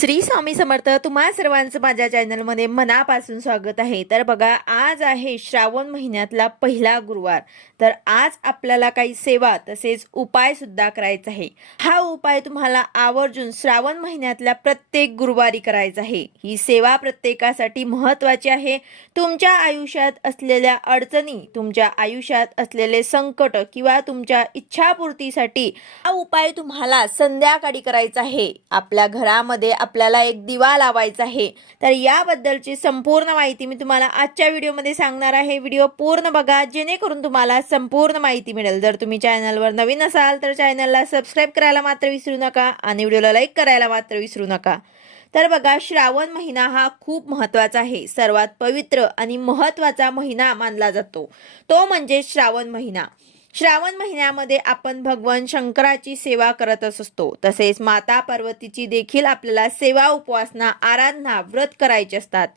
श्री स्वामी समर्थ तुम्हा सर्वांचं माझ्या चॅनलमध्ये मनापासून स्वागत आहे तर बघा आज आहे श्रावण महिन्यातला पहिला गुरुवार तर आज आपल्याला काही सेवा तसेच उपाय सुद्धा करायचा आहे हा उपाय तुम्हाला आवर्जून श्रावण महिन्यातल्या प्रत्येक गुरुवारी करायचा आहे ही सेवा प्रत्येकासाठी महत्त्वाची आहे तुमच्या आयुष्यात असलेल्या अडचणी तुमच्या आयुष्यात असलेले संकट किंवा तुमच्या इच्छापूर्तीसाठी हा उपाय तुम्हाला संध्याकाळी करायचा आहे आपल्या घरामध्ये आपल्याला एक दिवा लावायचा आहे तर याबद्दलची संपूर्ण माहिती मी तुम्हाला आजच्या व्हिडिओमध्ये सांगणार आहे व्हिडिओ पूर्ण बघा जेणेकरून तुम्हाला संपूर्ण माहिती मिळेल जर तुम्ही चॅनलवर नवीन असाल तर चॅनलला सबस्क्राईब करायला मात्र मात्र विसरू नका आणि व्हिडिओला लाईक करायला मात्र विसरू नका तर बघा श्रावण महिना हा खूप महत्त्वाचा आहे सर्वात पवित्र आणि महत्त्वाचा महिना मानला जातो तो म्हणजे श्रावण महिना श्रावण महिन्यामध्ये आपण भगवान शंकराची सेवा करत असतो तसेच माता पार्वतीची देखील आपल्याला सेवा उपवासना आराधना व्रत करायची असतात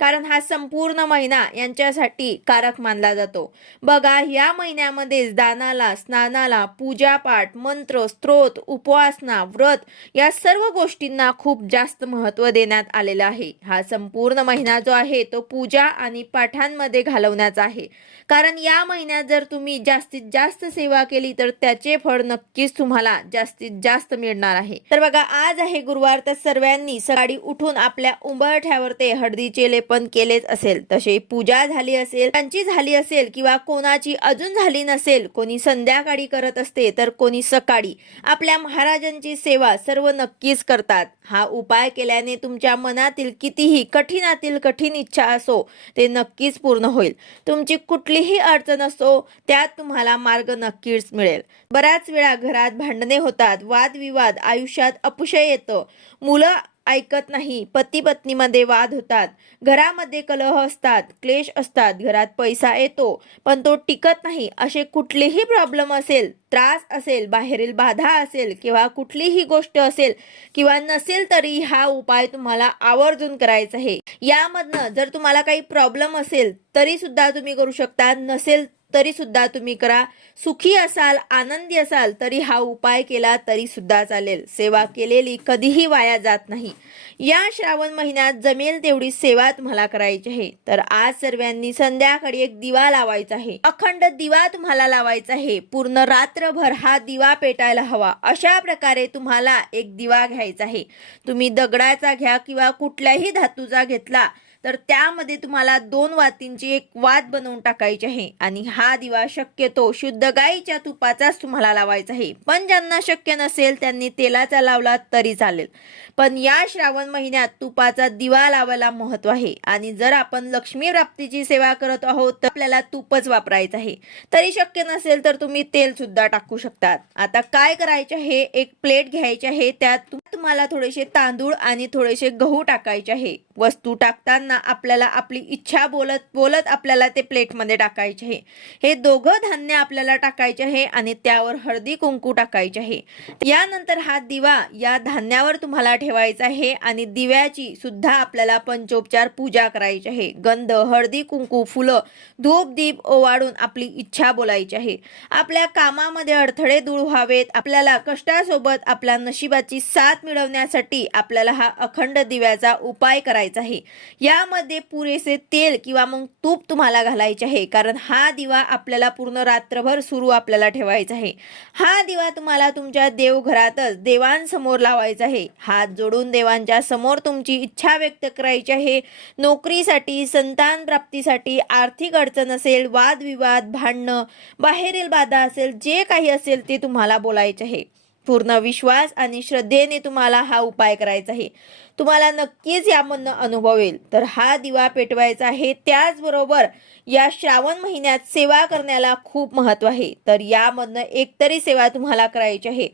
कारण हा संपूर्ण महिना यांच्यासाठी कारक मानला जातो बघा या महिन्यामध्ये दानाला स्नानाला पूजापाठ मंत्र स्त्रोत उपवासना व्रत या सर्व गोष्टींना खूप जास्त महत्त्व देण्यात आलेलं आहे हा संपूर्ण महिना जो आहे तो पूजा आणि पाठांमध्ये घालवण्याचा आहे कारण या महिन्यात जर तुम्ही जास्तीत जास्त सेवा केली तर त्याचे फळ नक्कीच तुम्हाला जास्तीत जास्त मिळणार आहे तर बघा आज आहे गुरुवार तर सर्वांनी सकाळी उठून आपल्या उंबरठ्यावर ते हळदीचे पण केलेच असेल तसे पूजा झाली असेल त्यांची झाली असेल किंवा कोणाची अजून झाली नसेल कोणी संध्याकाळी करत असते तर कोणी सकाळी आपल्या महाराजांची सेवा सर्व नक्कीच करतात हा उपाय केल्याने तुमच्या मनातील कितीही कठीणातील कठीण इच्छा असो ते नक्कीच पूर्ण होईल तुमची कुठलीही अडचण असो त्यात तुम्हाला मार्ग नक्कीच मिळेल बऱ्याच वेळा घरात भांडणे होतात वादविवाद आयुष्यात अपुशय येतं मुलं ऐकत नाही पती पत्नीमध्ये वाद होतात घरामध्ये कलह असतात क्लेश असतात घरात पैसा येतो पण तो टिकत नाही असे कुठलेही प्रॉब्लेम असेल त्रास असेल बाहेरील बाधा असेल किंवा कुठलीही गोष्ट असेल किंवा नसेल तरी हा उपाय तुम्हाला आवर्जून करायचा आहे यामधनं जर तुम्हाला काही प्रॉब्लेम असेल तरी सुद्धा तुम्ही करू शकता नसेल तरी सुद्धा तुम्ही करा सुखी असाल आनंदी असाल तरी हा उपाय केला तरी सुद्धा चालेल सेवा केलेली कधीही वाया जात नाही या श्रावण महिन्यात जमेल तेवढी सेवा तुम्हाला करायची आहे तर आज सर्वांनी संध्याकाळी एक दिवा लावायचा आहे अखंड दिवा तुम्हाला लावायचा आहे पूर्ण रात्रभर हा दिवा पेटायला हवा अशा प्रकारे तुम्हाला एक दिवा घ्यायचा आहे तुम्ही दगडाचा घ्या किंवा कुठल्याही धातूचा घेतला तर त्यामध्ये तुम्हाला दोन वातींची एक वात बनवून टाकायची आहे आणि हा दिवा शक्यतो शुद्ध गाईच्या तुपाचाच तुम्हाला लावायचा आहे पण ज्यांना शक्य नसेल त्यांनी तेलाचा लावला तरी चालेल पण या श्रावण महिन्यात तुपाचा दिवा लावायला महत्व आहे आणि जर आपण लक्ष्मी प्राप्तीची सेवा करत आहोत तर आपल्याला तूपच वापरायचं आहे तरी शक्य नसेल तर तुम्ही तेल सुद्धा टाकू शकतात आता काय करायचं हे एक प्लेट घ्यायची आहे त्यात मला थोडेसे तांदूळ आणि थोडेसे गहू टाकायचे आहे वस्तू टाकताना आपल्याला आपली इच्छा बोलत बोलत आपल्याला ते प्लेटमध्ये टाकायचे आहे हे दोघं धान्य आपल्याला टाकायचे आहे आणि त्यावर हळदी कुंकू टाकायचे आहे यानंतर हा दिवा या धान्यावर तुम्हाला ठेवायचा आहे आणि दिव्याची सुद्धा आपल्याला पंचोपचार पूजा करायची आहे गंध हळदी कुंकू फुलं धूप दीप ओवाळून आपली इच्छा बोलायची आहे आपल्या कामामध्ये अडथळे दूर व्हावेत आपल्याला कष्टासोबत आपल्या नशिबाची साथ मिळवण्यासाठी आपल्याला हा अखंड दिव्याचा उपाय करायचा आहे यामध्ये पुरेसे तेल किंवा मग तूप तुम्हाला घालायचे आहे कारण हा दिवा आपल्याला पूर्ण रात्रभर सुरू आपल्याला ठेवायचा आहे हा दिवा तुम्हाला तुमच्या देवघरातच देवांसमोर लावायचा आहे हात जोडून देवांच्या समोर तुमची इच्छा व्यक्त करायची आहे नोकरीसाठी संतान प्राप्तीसाठी आर्थिक अडचण असेल वादविवाद भांडणं बाहेरील बाधा असेल जे काही असेल ते तुम्हाला बोलायचे आहे पूर्ण विश्वास आणि श्रद्धेने तुम्हाला हा उपाय करायचा आहे तुम्हाला नक्कीच यामधनं अनुभव येईल तर हा दिवा पेटवायचा आहे त्याचबरोबर या श्रावण महिन्यात सेवा करण्याला खूप महत्व आहे तर यामधनं एकतरी सेवा तुम्हाला करायची आहे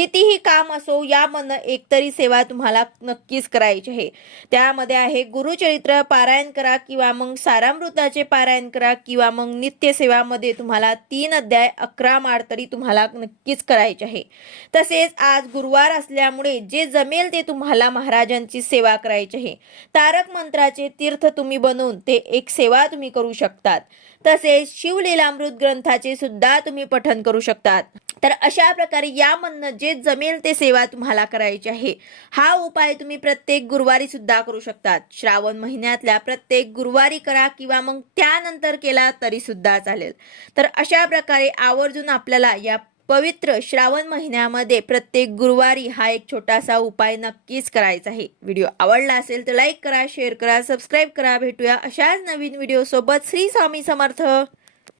कितीही काम असो या मन एकतरी सेवा तुम्हाला नक्कीच करायची आहे त्यामध्ये आहे गुरुचरित्र पारायण करा किंवा मग सारामृताचे पारायण करा किंवा मग सेवामध्ये तुम्हाला तीन अध्याय अकरा मार तरी तुम्हाला नक्कीच करायचे आहे तसेच आज गुरुवार असल्यामुळे जे जमेल ते तुम्हाला महाराजांची सेवा करायची आहे तारक मंत्राचे तीर्थ तुम्ही बनवून ते एक सेवा तुम्ही करू शकतात तसेच शिवलीलामृत ग्रंथाचे सुद्धा तुम्ही पठन करू शकतात तर अशा प्रकारे यामधनं जे जमेल ते सेवा तुम्हाला करायची आहे हा उपाय तुम्ही प्रत्येक गुरुवारी सुद्धा करू शकतात श्रावण महिन्यातल्या प्रत्येक गुरुवारी करा किंवा मग त्यानंतर केला तरी सुद्धा चालेल तर अशा प्रकारे आवर्जून आपल्याला या पवित्र श्रावण महिन्यामध्ये प्रत्येक गुरुवारी हा एक छोटासा उपाय नक्कीच करायचा आहे व्हिडिओ आवडला असेल तर लाईक करा शेअर करा सबस्क्राईब करा भेटूया अशाच नवीन व्हिडिओसोबत श्री स्वामी समर्थ